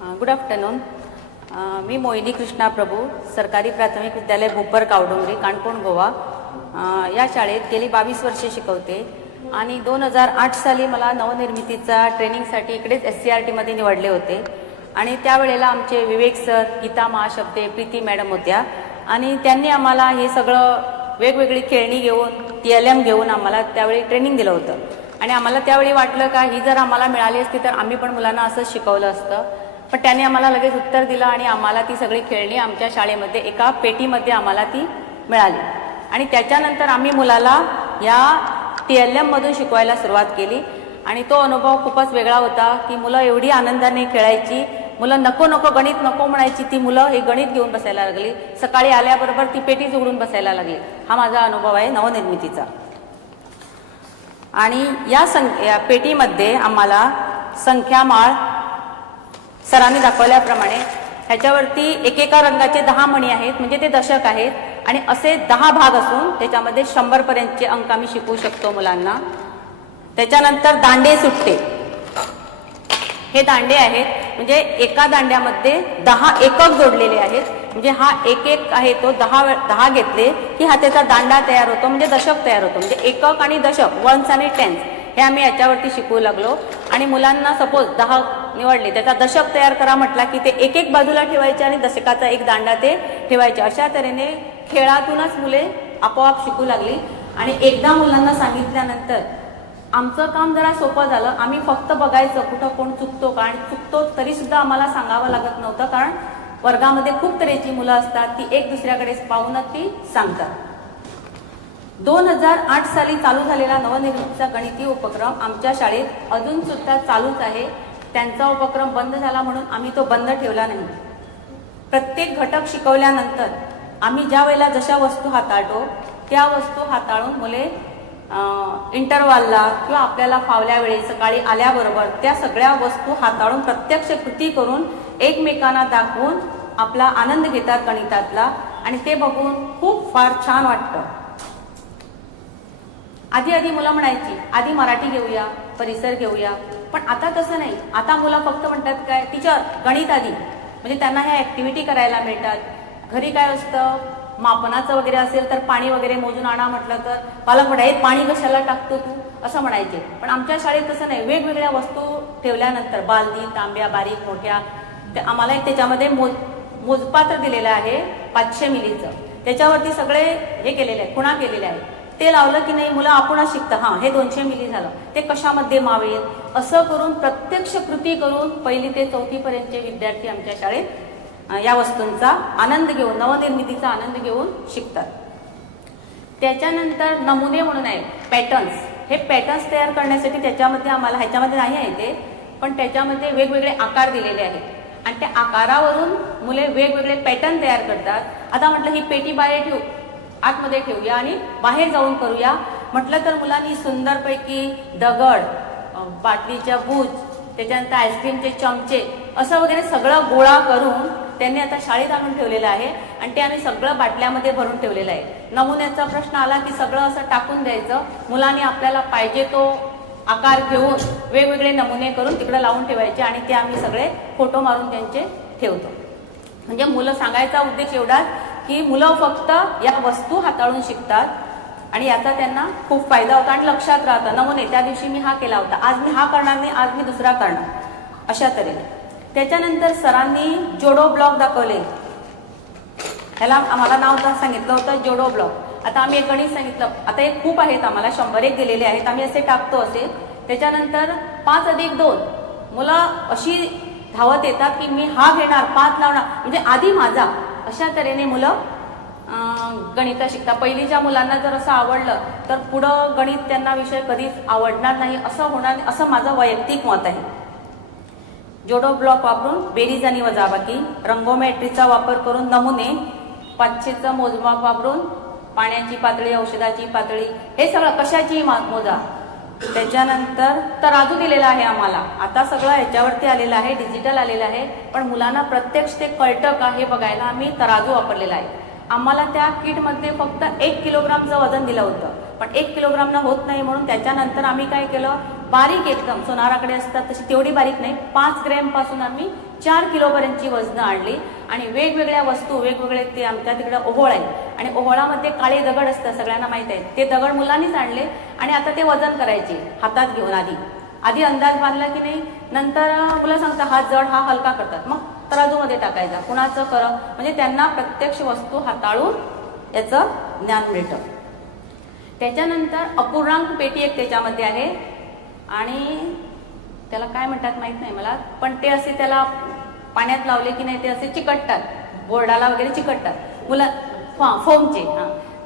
Good afternoon. मी मोहिनी कृष्णा प्रभू, सरकारी प्राथमिक विद्यालय भोपर कावडोंगरी, काणकोण, गोवा या शाळेत गेली 22 वर्षे शिकवते आणि 2008 साली मला नवनिर्मितीचा ट्रेनिंगसाठी इकडेच SCRT मध्ये निवडले होते आणि त्यावेळेला आमचे विवेक सर, गीता महाशब्दे, प्रीती मॅडम होत्या आणि त्यांनी आम्हाला हे सगळं वेगवेगळी खेळणी घेऊन TLM घेऊन आम्हाला त्यावेळी ट्रेनिंग दिलं होतं आणि आम्हाला त्यावेळी वाटलं का ही जर आम्हाला मिळाली असती तर आम्ही पण मुलांना असंच शिकवलं असतं. पण त्यांनी आम्हाला लगेच उत्तर दिलं आणि आम्हाला ती सगळी खेळणी आमच्या शाळेमध्ये एका पेटीमध्ये आम्हाला ती मिळाली आणि त्याच्यानंतर आम्ही मुलाला या TLM मधून शिकवायला सुरुवात केली आणि तो अनुभव खूपच वेगळा होता की मुलं एवढी आनंदाने खेळायची. मुलं नको नको गणित नको म्हणायची, ती मुलं हे गणित घेऊन बसायला लागली. सकाळी आल्याबरोबर ती पेटीच उघडून बसायला लागली. हा माझा अनुभव आहे नवनिर्मितीचा. आणि या पेटीमध्ये आम्हाला संख्यामाळ सरांनी दाखवल्याप्रमाणे ह्याच्यावरती एकेका रंगाचे 10 मणी आहेत, म्हणजे ते दशक आहेत आणि असे 10 भाग असून त्याच्यामध्ये 100 पर्यंतचे अंक आम्ही शिकवू शकतो मुलांना. त्याच्यानंतर दांडे सुट्टे, हे दांडे आहेत म्हणजे एका दांड्यामध्ये 10 एकक जोडलेले आहेत. म्हणजे हा एक आहे तो 10 घेतले की हा त्याचा दांडा तयार होतो, म्हणजे दशक तयार होतो. म्हणजे एकक आणि दशक, वन्स आणि टेन्स हे आम्ही याच्यावरती शिकवू लागलो आणि मुलांना सपोज 10 निवडले, त्याचा दशक तयार करा म्हटला की ते एक बाजूला ठेवायचे आणि दशकाचा एक दांडा ते ठेवायचे. अशा तऱ्हेने खेळातूनच मुले आपोआप शिकू लागली आणि एकदा मुलांना सांगितल्यानंतर आमचं काम जरा सोपं झालं. आम्ही फक्त बघायचं कुठं कोण चुकतो का, आणि चुकतो तरी सुद्धा आम्हाला सांगावं लागत नव्हतं, कारण वर्गामध्ये खूप तऱ्हेची मुलं असतात, ती एक दुसऱ्याकडे पाहूनच ती सांगतात. 2008 साली चालू झालेला नवनिर्मितीचा गणितीय उपक्रम आमच्या शाळेत अजून सुद्धा चालूच आहे. त्यांचा उपक्रम बंद झाला म्हणून आम्ही तो बंद ठेवला नाही. प्रत्येक घटक शिकवल्यानंतर आम्ही ज्या वेळेला जशा वस्तू हाताळतो त्या वस्तू हाताळून मुले इंटरवलला किंवा आपल्याला फावल्या वेळी सकाळी आल्याबरोबर त्या सगळ्या वस्तू हाताळून प्रत्यक्ष कृती करून एकमेकांना दाखवून आपला आनंद घेतात गणितातला आणि ते बघून खूप फार छान वाटतं. आधी मुलं म्हणायची आधी मराठी घेऊया, परिसर घेऊया, पण आता तसं नाही. आता मुलं फक्त म्हणतात काय, टीचर गणित आधी, म्हणजे त्यांना ह्या ऍक्टिव्हिटी करायला मिळतात. घरी काय असतं, मापनाचं वगैरे असेल तर पाणी वगैरे मोजून आणा म्हटलं तर पालक म्हणायचे पाणी कशाला टाकतो तू, असं म्हणायचे. पण आमच्या शाळेत तसं नाही. वेगवेगळ्या वस्तू ठेवल्यानंतर बालदी, तांब्या, बारीक मोठ्या, ते आम्हाला एक त्याच्यामध्ये मोजपात्र दिलेलं आहे 500 मिलीचं. त्याच्यावरती सगळे हे केलेले आहे, खुणा केलेल्या आहेत. ते लावलं की नाही मुलं आपणच शिकतं, हां हे 200 मिली झालं, ते कशामध्ये मावेल, असं करून प्रत्यक्ष कृती करून 1ली ते 4थी पर्यंतचे विद्यार्थी आमच्या शाळेत या वस्तूंचा आनंद घेऊन, नवनिर्मितीचा आनंद घेऊन शिकतात. त्याच्यानंतर नमुने म्हणून आहे पॅटर्न्स. हे पॅटर्न्स तयार करण्यासाठी त्याच्यामध्ये आम्हाला, ह्याच्यामध्ये नाही आहे ते, पण त्याच्यामध्ये वेगवेगळे आकार दिलेले आहेत आणि त्या आकारावरून मुले वेगवेगळे पॅटर्न तयार करतात. आता म्हटलं ही पेटी बाहेर ठेवू, आतमध्ये ठेवूया आणि बाहेर जाऊन करूया म्हटलं तर मुलांनी सुंदरपैकी दगड, बाटलीच्या बूज, त्याच्यानंतर आईस्क्रीमचे चमचे असं वगैरे सगळं गोळा करून त्यांनी आता शाळेत आणून ठेवलेलं आहे आणि ते आम्ही सगळं बाटल्यामध्ये भरून ठेवलेलं आहे. नमुन्याचा प्रश्न आला की सगळं असं टाकून द्यायचं. मुलांनी आपल्याला पाहिजे तो आकार घेऊन वेगवेगळे नमुने करून तिकडे लावून ठेवायचे आणि ते आम्ही सगळे फोटो मारून त्यांचे ठेवतो. म्हणजे मुलं, सांगायचा उद्देश एवढाच की मुलं फक्त या वस्तू हाताळून शिकतात आणि याचा त्यांना खूप फायदा होता आणि लक्षात राहतं. नमुने, त्या दिवशी मी हा केला होता, आज मी हा करणार नाही, आज मी दुसरा करणार, अशा तऱ्हेने. त्याच्यानंतर सरांनी जोडो ब्लॉक दाखवले. ह्याला आम्हाला नाव सांगितलं होतं जोडो ब्लॉक. आता आम्ही एक गणित सांगितलं, आता एक खूप आहेत आम्हाला, 101 दिलेले आहेत, आम्ही असे टाकतो असे. त्याच्यानंतर 5 अधिक 2, मुलं अशी धावत येतात की मी हा घेणार, 5 लावणार, म्हणजे आधी माझा. अशा तऱ्हेने मुलं गणित शिकतात. पहिलीच्या मुलांना जर असं आवडलं तर पुढं गणित त्यांना विषय कधीच आवडणार नाही, असं होणार नाही, असं माझं वैयक्तिक मत आहे. जोडो ब्लॉक वापरून बेरीज आणि वजाबाकी, रंगोमेट्रीचा वापर करून नमुने, 500चं मोजमाप वापरून पाण्याची पातळी, औषधाची पातळी, हे सगळं कशाची मोजा. त्याच्यानंतर तराजू दिलेला आहे आम्हाला. आता सगळं ह्याच्यावरती आलेलं आहे, डिजिटल आलेलं आहे, पण मुलांना प्रत्यक्ष ते कळतं का हे बघायला आम्ही तराजू वापरलेला आहे. आम्हाला त्या किटमध्ये फक्त 1 किलोग्रामचं वजन दिलं होतं, पण 1 किलोग्रामनं होत नाही म्हणून त्याच्यानंतर आम्ही काय केलं, बारीक एकदम सोनाराकडे असतात तशी तेवढी बारीक नाही, 5 ग्रॅमपासून आम्ही 4 किलोपर्यंतची वजनं आणली आणि वेगवेगळ्या वस्तू वेगवेगळे ते आमच्या तिकडं ओहोळ आहे आणि ओहोळामध्ये काळे दगड असतात सगळ्यांना माहीत आहे, ते दगड मुलांनीच आणले आणि आता ते वजन करायचे हातात घेऊन आधी अंदाज बांधला की नाही, नंतर मुलं सांगतात हा जड हा हलका करतात, मग तराजूमध्ये टाकायचा कुणाचं खरं, म्हणजे त्यांना प्रत्यक्ष वस्तू हाताळून याचं ज्ञान मिळतं. त्याच्यानंतर अपूर्णांक पेटी एक त्याच्यामध्ये आहे आणि त्याला काय म्हणतात माहित नाही मला, पण ते असे त्याला पाण्यात लावले की नाही ते असे चिकटतात, बोर्डाला वगैरे चिकटतात मुलं फोमचे,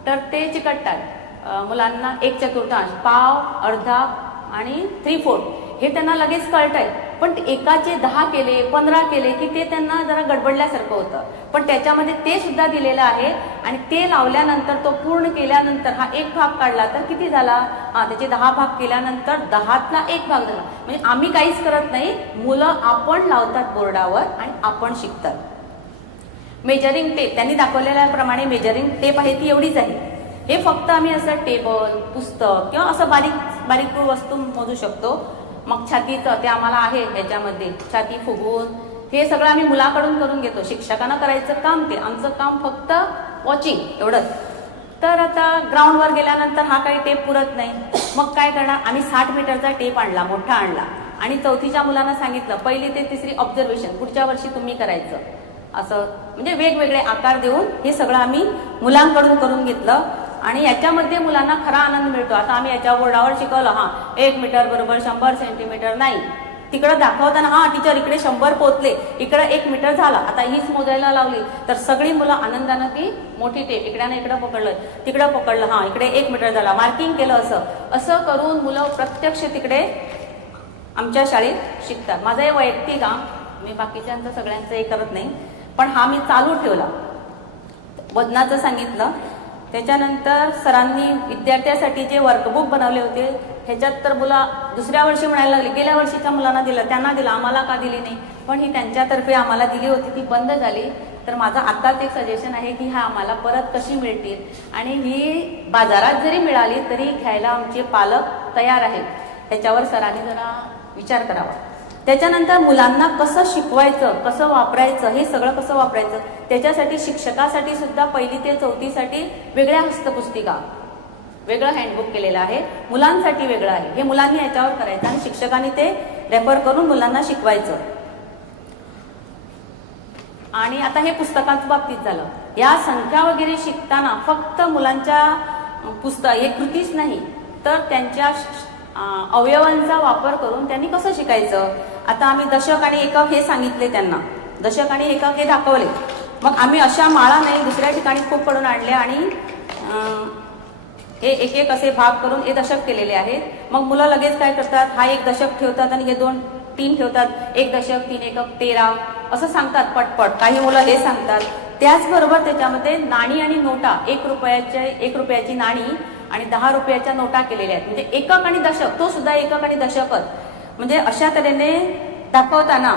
तर ते चिकटतात मुलांना 1/4 पाव अर्धा आणि 3/4 हे त्यांना लगेच कळतंय, पण एकाचे 10 केले 15 केले की ते त्यांना जरा गडबडल्यासारखं होतं, पण त्याच्यामध्ये ते सुद्धा दिलेलं आहे आणि ते लावल्यानंतर तो पूर्ण केल्यानंतर हा एक भाग काढला तर किती झाला, त्याचे 10 भाग केल्यानंतर 10तला 1 भाग झाला. म्हणजे आम्ही काहीच करत नाही, मुलं आपण लावतात बोर्डावर आणि आपण शिकतात. मेजरिंग टेप त्यांनी दाखवलेल्याप्रमाणे मेजरिंग टेप आहे ती एवढीच आहे, हे फक्त आम्ही असं टेबल पुस्तक किंवा असं बारीक बारीक वस्तू मोजू शकतो. मग छातीचं ते आम्हाला आहे ह्याच्यामध्ये छाती फुगवून हे सगळं आम्ही मुलाकडून करून घेतो, शिक्षकांना करायचं काम ते, आमचं काम फक्त वॉचिंग एवढंच. तर आता ग्राउंडवर गेल्यानंतर हा काही टेप पुरत नाही, मग काय करणार, आम्ही 60 मीटरचा टेप आणला, मोठा आणला आणि 4थीच्या मुलांना सांगितलं 1ली ते 3री ऑब्झर्वेशन पुढच्या वर्षी तुम्ही करायचं, असं म्हणजे वेगवेगळे आकार देऊन हे सगळं आम्ही मुलांकडून करून घेतलं आणि याच्यामध्ये मुलांना खरा आनंद मिळतो. आता आम्ही याच्या बोर्डावर शिकवलं 1 मीटर बरोबर 100 सेंटीमीटर नाही, तिकडं दाखवताना टीचर इकडे 100 पोचले, इकडं 1 मीटर झाला, आता हीच मोजायला लावली तर सगळी मुलं आनंदानं ती मोठी टेप इकड्यानं इकडं पकडलं तिकडं पकडलं, इकडे 1 मीटर झाला, मार्किंग केलं, असं करून मुलं प्रत्यक्ष तिकडे आमच्या शाळेत शिकतात. माझं हे वैयक्तिक काम, मी बाकीच्यांचं सगळ्यांचं हे करत नाही, पण हा मी चालू ठेवला. वजनाचं सांगितलं, त्याच्यानंतर सरांनी विद्यार्थ्यासाठी जे वर्कबुक बनवले होते ह्याच्यात तर मुलं दुसऱ्या वर्षी म्हणायला लागले, गेल्या वर्षीच्या मुलांना दिलं त्यांना दिलं आम्हाला का दिली नाही, पण ही त्यांच्यातर्फे आम्हाला दिली होती ती बंद झाली. तर माझं आत्ताच एक सजेशन आहे की आम्हाला परत कशी मिळतील आणि ही बाजारात जरी मिळाली तरी घ्यायला आमचे पालक तयार आहेत, त्याच्यावर सरांनी जरा विचार करावा. त्याच्यानंतर मुलांना कसं शिकवायचं कसं वापरायचं हे सगळं कसं वापरायचं त्याच्यासाठी शिक्षकासाठी सुद्धा 1ली ते 4थीसाठी वेगळ्या हस्तपुस्तिका वेगळं हँडबुक केलेलं आहे, मुलांसाठी वेगळं आहे, हे मुलांनी याच्यावर करायचं आणि शिक्षकांनी ते रेफर करून मुलांना शिकवायचं. आणि आता हे पुस्तकांच्या बाबतीत झालं. या संख्या वगैरे शिकताना फक्त मुलांच्या पुस्तक हे कृतीच नाही तर त्यांच्या अवयवांचा वापर करून त्यांनी कसं शिकायचं. आता आम्ही दशक आणि एकक हे सांगितले त्यांना, दशक आणि एकक हे दाखवले, मग आम्ही अशा माळा नाही दुसऱ्या ठिकाणी खूप पडून आणले आणि हे एक एक असे भाग करून हे दशक केलेले आहेत. मग मुलं लगेच काय करतात, हा 1 दशक ठेवतात आणि हे 2-3 ठेवतात, 1 दशक 3 एकक 13 असं सांगतात पटपट. काही मुलं हे सांगतात. त्याचबरोबर त्याच्यामध्ये नाणी आणि नोटा 1 रुपयाची नाणी आणि 10 रुपयाच्या नोटा केलेल्या आहेत, म्हणजे एकक आणि दशक, तो सुद्धा एकक आणि दशकच. म्हणजे अशा तऱ्हेने दाखवताना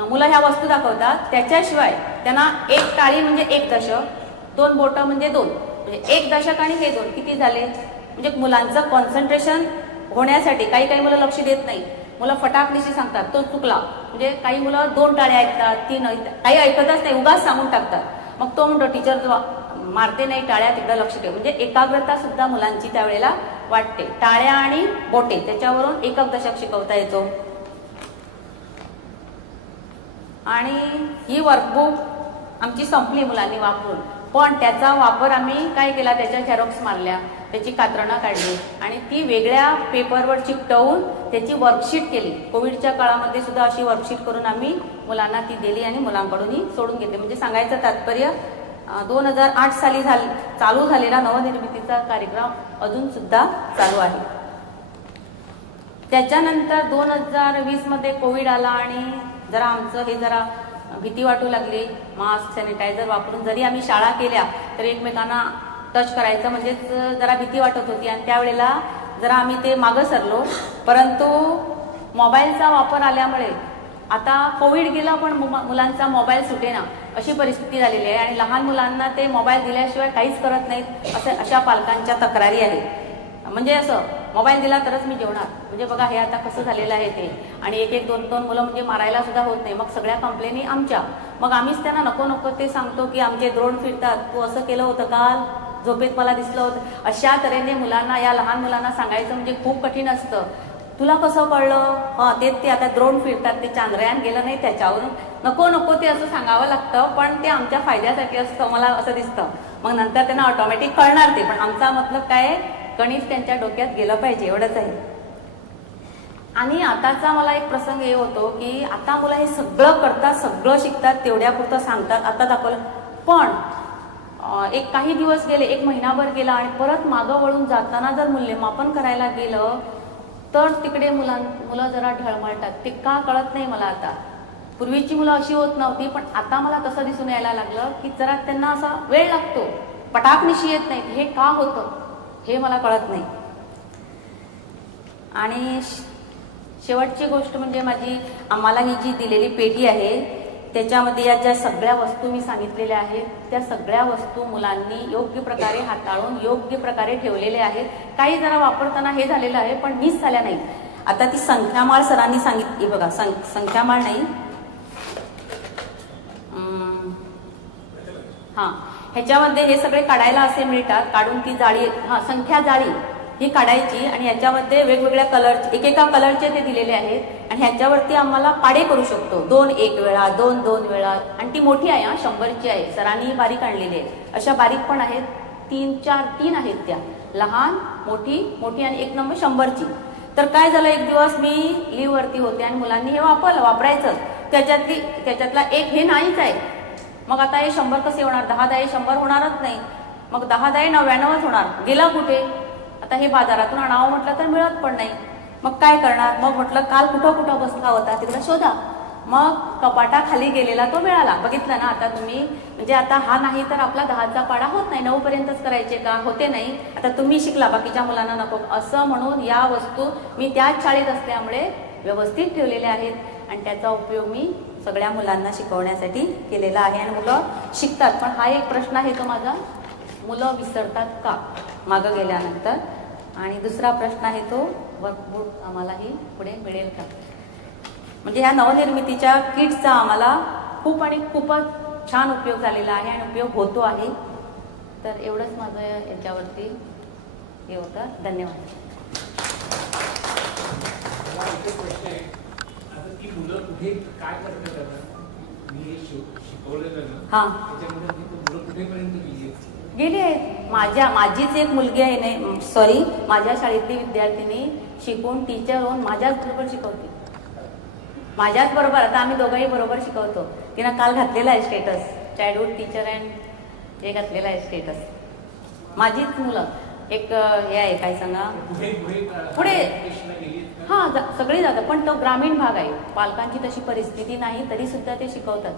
मुलं ह्या वस्तू दाखवतात, त्याच्याशिवाय त्यांना 1 टाळी म्हणजे 1 दशक, 2 बोटं म्हणजे 2, म्हणजे 1 दशक आणि हे 2 किती झाले. म्हणजे मुलांचं कॉन्सन्ट्रेशन होण्यासाठी काही मुलं लक्ष देत नाही, मुलं फटाकणीशी सांगतात तो चुकला, म्हणजे काही मुलं 2 टाळ्या ऐकतात 3 ऐकतात, काही ऐकतच नाही उगाच सांगून टाकतात. मग तो म्हणतो टीचर मारते नाही टाळ्या तिकडे लक्ष ठेव, म्हणजे एकाग्रता सुद्धा मुलांची त्यावेळेला वाटते. टाळ्या आणि बोटे त्याच्यावरून एकक दशक शिकवता येतो. आणि ही वर्कबुक आमची संपली मुलांनी वापरून, पण त्याचा वापर आम्ही काय केला, त्याच्या झेरॉक्स मारल्या, त्याची कात्रणं काढली आणि ती वेगळ्या पेपरवर चिकटवून त्याची वर्कशीट केली. कोविडच्या काळामध्ये सुद्धा अशी वर्कशीट करून आम्ही मुलांना ती दिली आणि मुलांकडूनही सोडून घेतली. म्हणजे सांगायचं तात्पर्य 2008 साली चालू झालेला नवनिर्मितीचा कार्यक्रम अजून सुद्धा चालू आहे. त्याच्यानंतर 2020 मध्ये कोविड आला आणि जरा आमचं हे जरा भीती वाटू लागली. मास्क सॅनिटायझर वापरून जरी आम्ही शाळा केल्या तरी एकमेकांना टच करायचं म्हणजेच जरा भीती वाटत होती आणि त्यावेळेला जरा आम्ही ते मागं सरलो. परंतु मोबाईलचा वापर आल्यामुळे आता कोविड गेला पण मुलांचा मोबाईल सुटेना अशी परिस्थिती झालेली आहे आणि लहान मुलांना ते मोबाईल दिल्याशिवाय काहीच करत नाहीत अशा पालकांच्या तक्रारी आहेत. म्हणजे असं मोबाईल दिला तरच मी जेवणार. म्हणजे बघा हे आता कसं झालेलं आहे ते. आणि एक एक दोन दोन मुलं म्हणजे मारायला सुद्धा होत नाही. मग सगळ्या कंप्लेनी आमच्या. मग आम्हीच त्यांना नको नको ते सांगतो की आमचे द्रोण फिरतात, तू असं केलं होतं काल झोपेत मला दिसलं होतं. अशा तऱ्हेने मुलांना, या लहान मुलांना सांगायचं म्हणजे खूप कठीण असतं. तुला कसं कळलं? हां ते आता द्रोण फिरतात, ते चांद्रयान गेलं नाही त्याच्यावरून. नको नको ते असं सांगावं लागतं, पण ते आमच्या फायद्यासाठी असतं मला असं दिसतं. मग नंतर त्यांना ऑटोमॅटिक कळणार ते. पण आमचा मतलब काय आहे, गणित त्यांच्या डोक्यात गेलं पाहिजे एवढंच आहे. आणि आताचा मला एक प्रसंग हे होतो की आता मुलं हे सगळं करतात, सगळं शिकतात, तेवढ्यापुरतं सांगतात आता दाखवलं. पण एक काही दिवस गेले, एक महिनाभर गेला आणि परत मागं वळून जाताना जर मूल्यमापन करायला गेलं तर तिकडे मुलं जरा ढळमळतात. ते का कळत नाही मला आता. पूर्वीची मुलं अशी होत नव्हती, पण आता मला तसं दिसून यायला लागलं की जरा त्यांना असा वेळ लागतो, पटाकनिशी येत नाही. हे का होतं हे मला कळत नाही. आणि शेवटची गोष्ट म्हणजे आम्हाला ही जी दिलेली पेटी आहे त्याच्यामध्ये या ज्या सगळ्या वस्तू मी सांगितलेल्या आहेत त्या सगळ्या वस्तू मुलांनी योग्य प्रकारे हाताळून योग्य प्रकारे ठेवलेल्या आहेत. काही जरा वापरताना हे झालेलं आहे, पण मिस झाल्या नाही. आता ती संख्यामाळ सरांनी सांगितली बघा, संख्यामाळ नाही, हां ह्याच्यामध्ये हे सगळे काढायला असे मिळतात. काढून ती जाळी, हां संख्या जाळी ही काढायची आणि ह्याच्यामध्ये वेगवेगळ्या कलरचे, एकेका कलरचे ते दिलेले आहेत आणि ह्याच्यावरती आम्हाला पाडे करू शकतो. 2 एक वेळा, 2 2 वेळा. आणि ती मोठी आहे, 100ची आहे. सरांनी बारीक आणलेली आहे. अशा बारीक पण आहेत, 3 आहेत त्या, लहान मोठी मोठी आणि 1 नंबर 100ची. तर काय झालं, एक दिवस मी लीववरती होते आणि मुलांनी हे वापरायचं. त्याच्यातला एक हे नाहीच आहे. मग आता हे 100 कसे होणार? 10 दाये 100 होणारच नाही. मग 10 दाये 99च होणार. गेला कुठे? आता हे बाजारातून आणावं म्हटलं तर मिळत पण नाही. मग काय करणार? मग म्हटलं काल कुठं बसला होता तिकडे शोधा. मग कपाटाखाली गेलेला तो मिळाला. बघितलं ना आता तुम्ही. म्हणजे आता हा नाही तर आपला 10चा पाडा होत नाही. 9 पर्यंतच करायचे का? होते नाही. आता तुम्ही शिकला, बाकीच्या मुलांना नको. असं म्हणून या वस्तू मी त्याच शाळेत असल्यामुळे व्यवस्थित ठेवलेल्या आहेत आणि त्याचा उपयोग मी सगळ्या मुलांना शिकवण्यासाठी केलेला आहे आणि मुलं शिकतात. पण हा एक प्रश्न आहे तो माझा, मुलं विसरतात का मागं गेल्यानंतर? आणि दुसरा प्रश्न आहे तो, वर्कबुक आम्हालाही पुढे मिळेल का? म्हणजे ह्या नवनिर्मितीच्या किट्सचा आम्हाला खूप आणि खूपच छान उपयोग झालेला आहे आणि उपयोग होतो आहे. तर एवढंच माझं याच्यावरती हे होतं. धन्यवाद. मुलं कुठे काय करतात? मी हे शिकवलेलं ना, हां त्याच्यामध्ये मुलं कुठेपर्यंत गेली आहेत. माझीच एक मुलगी आहे नाही, सॉरी, माझ्या शाळेतली विद्यार्थिनी शिकून टीचर होऊन माझ्याच बरोबर शिकवते. माझ्याच बरोबर. आता आम्ही दोघंही बरोबर शिकवतो. तिनं काल घातलेला आहे स्टेटस, चाइल्डहुड टीचर अँड हे घातलेला आहे स्टेटस. माझीच मुलं. एक हे आहे, काय सांगा पुढे, हां सगळे जातात. पण तो ग्रामीण भाग आहे, पालकांची तशी परिस्थिती नाही तरी सुद्धा ते शिकवतात.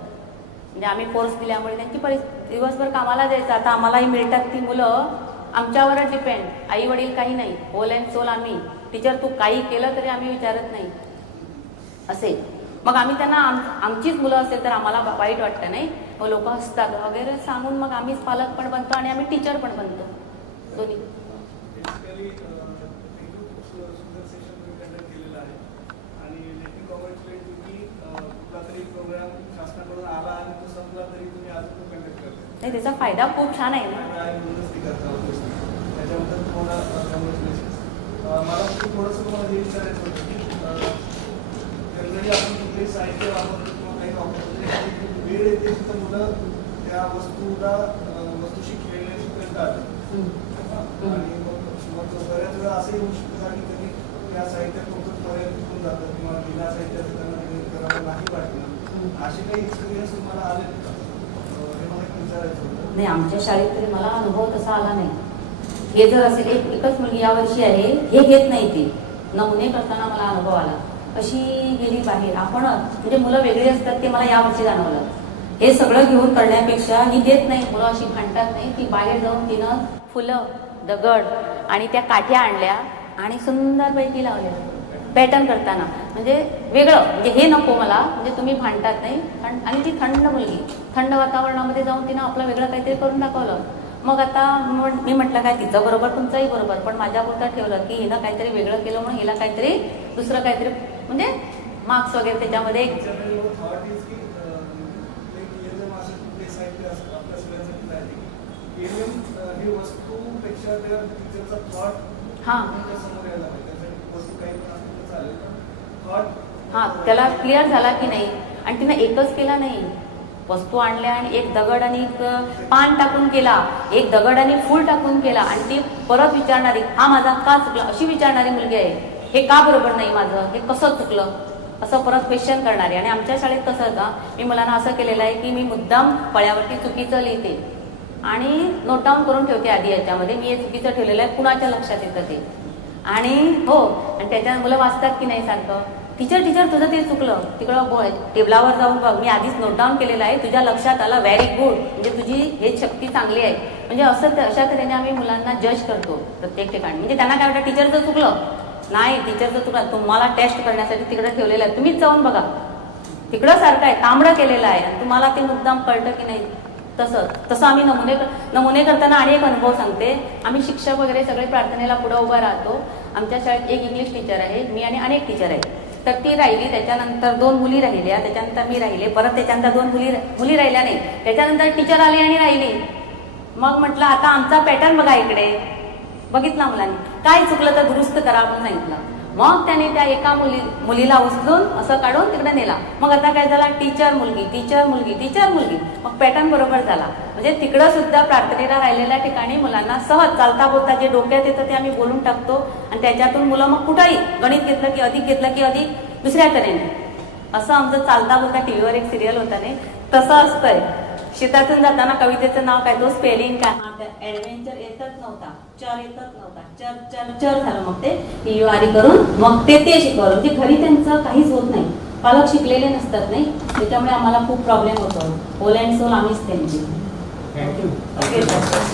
म्हणजे आम्ही कोर्स दिल्यामुळे त्यांची दिवसभर कामाला जायचं. आता आम्हालाही मिळतात ती मुलं, आमच्यावरच डिपेंड. आई वडील काही नाही, होल अँड सोल आम्ही. टीचर तू काही केलं तरी आम्ही विचारत नाही असे. मग आम्ही त्यांना आमचीच मुलं असेल तर आम्हाला वाईट वाटतं नाही, मग लोक हसतात वगैरे सांगून मग आम्हीच पालक पण बनतो आणि आम्ही टीचर पण बनतो, दोन्ही. नाही त्याचा फायदा खूप छान आहे ना. मला थोडंसं तुम्हाला हे विचारायचं होतं की जनरली आपण कुठले साहित्य वापरतो किंवा काही वापरतो, वेळ येते तिथं मुलं त्या वस्तूशी खेळण्याची करतात. आणि मग बऱ्याच वेळा असंही होऊ शकतं की कधी त्या साहित्यात फक्त पर्यंत होऊन जातं किंवा बिना साहित्याचं त्यांना करावं नाही वाटलं. असे काही एक्सपिरियन्स तुम्हाला आले का? हे मला विचारायचं होतं. नाही, आमच्या शाळेत तरी मला अनुभव तसा आला नाही. हे जर असेल, एकच मुलगी यावर्षी आहे, हे घेत नाही ती. नमुने करताना मला अनुभव आला. अशी गेली बाहेर. आपण म्हणजे मुलं वेगळी असतात ते मला यावर्षी जाणवलं. हे सगळं घेऊन करण्यापेक्षा ही देत नाही, मुलं अशी भांडतात नाही. ती बाहेर जाऊन तिनं फुलं, दगड आणि त्या काठ्या आणल्या आणि सुंदरपैकी लावल्या पॅटर्न करताना. म्हणजे वेगळं, म्हणजे हे नको मला, म्हणजे तुम्ही भांडतात नाही. आणि ती थंड मुलगी, थंड वातावरणामध्ये जाऊन तिनं आपलं वेगळं काहीतरी करून दाखवलं. मग आता मी म्हटलं काय तिचं बरोबर तुमचंही बरोबर, पण माझ्या पुरतं ठेवलं की हिनं काहीतरी वेगळं केलं म्हणून हिला काहीतरी दुसरं काहीतरी म्हणजे मार्क्स वगैरे त्याच्यामध्ये थॉट इज की ELM असं कुठले साहित्य असं आपल्या सगळ्यांसाठी आहे की ELM ही वस्तूपेक्षा त्या टीचरचा थॉट हां समोर यायला पाहिजे. त्यासाठी वस्तू काही पण असली तर चालेल, पण थॉट हां त्याला क्लिअर झाला की नाही. आणि तिनं एकच केला नाही, वस्तू आणल्या आणि एक दगड आणि एक पान टाकून केला, एक दगड आणि फूल टाकून केला, आणि ती परत विचारणारी हा माझा का चुकला अशी विचारणारी मुलगी आहे. हे का बरोबर नाही माझं, हे कसं चुकलं असं परत क्वेश्चन करणारी. आणि आमच्या शाळेत कसं होतं, मी मुलांना असं केलेलं आहे की मी मुद्दाम फळ्यावरती चुकीचं लिहिते आणि नोट डाऊन करून ठेवते आधी याच्यामध्ये मी हे चुकीचं ठेवलेलं आहे, कुणाच्या लक्षात येतं ते. आणि हो, आणि त्याच्यात मुलं वाचतात की नाही सारखं टीचर तुझं ते चुकलं, तिकडं टेबलावर जाऊन बघ मी आधीच नोट डाऊन केलेलं आहे, तुझ्या लक्षात आलं, व्हेरी गुड, म्हणजे तुझी हे शक्ती चांगली आहे. म्हणजे असं अशा तऱ्हेने आम्ही मुलांना जज करतो प्रत्येक ठिकाणी. म्हणजे त्यांना काय वाटतं टीचरचं चुकलं नाही, टीचरचं चुकलं तुम्हाला टेस्ट करण्यासाठी तिकडं ठेवलेलं आहे, तुम्हीच जाऊन बघा तिकडं सारखं आहे, तांबडं केलेलं आहे आणि तुम्हाला ते मुद्दाम कळतं की नाही. तसं आम्ही नमुने करताना आणि एक अनुभव सांगते. आम्ही शिक्षक वगैरे सगळे प्रार्थनेला पुढं उभा राहतो. आमच्या शाळेत एक इंग्लिश टीचर आहे, मी आणि अनेक टीचर आहे. तर ती राहिली, त्याच्यानंतर 2 मुली राहिल्या, त्याच्यानंतर मी राहिले, परत त्याच्यानंतर 2 मुली राहिल्या नाही, त्याच्यानंतर टीचर आली आणि राहिली. मग म्हटलं आता आमचा पॅटर्न बघा इकडे, बघितला मुलांनी काय चुकलं तर दुरुस्त करा म्हणून सांगितलं. मग त्याने त्या एका मुलीला उचलून असं काढून तिकडे नेला. मग आता काय झाला, टीचर मुलगी, मग पॅटर्न बरोबर झाला. म्हणजे तिकडं सुद्धा प्रार्थनेला राहिलेल्या ठिकाणी मुलांना सहज चालता बोलता जे डोक्यात येतं ते आम्ही बोलून टाकतो आणि त्याच्यातून मुलं मग कुठंही गणित घेतलं की अधिक दुसऱ्या तऱ्हेने असं आमचं चालता बोलता. टीव्हीवर एक सिरियल होता नाही तसं असतंय. शेतातून जाताना कवितेचं नाव काय, तो स्पेलिंग काय, ऍडव्हेंचर येतच नव्हता, चर येतच नव्हता, चर झालं. मग ते PURE करून मग ते शिकवलं. म्हणजे घरी त्यांचं काहीच होत नाही, पालक शिकलेले नसतात नाही, त्याच्यामुळे आम्हाला खूप प्रॉब्लेम होतो. होल अँड सोल आम्हीच त्यांची. थँक्यू. ओके.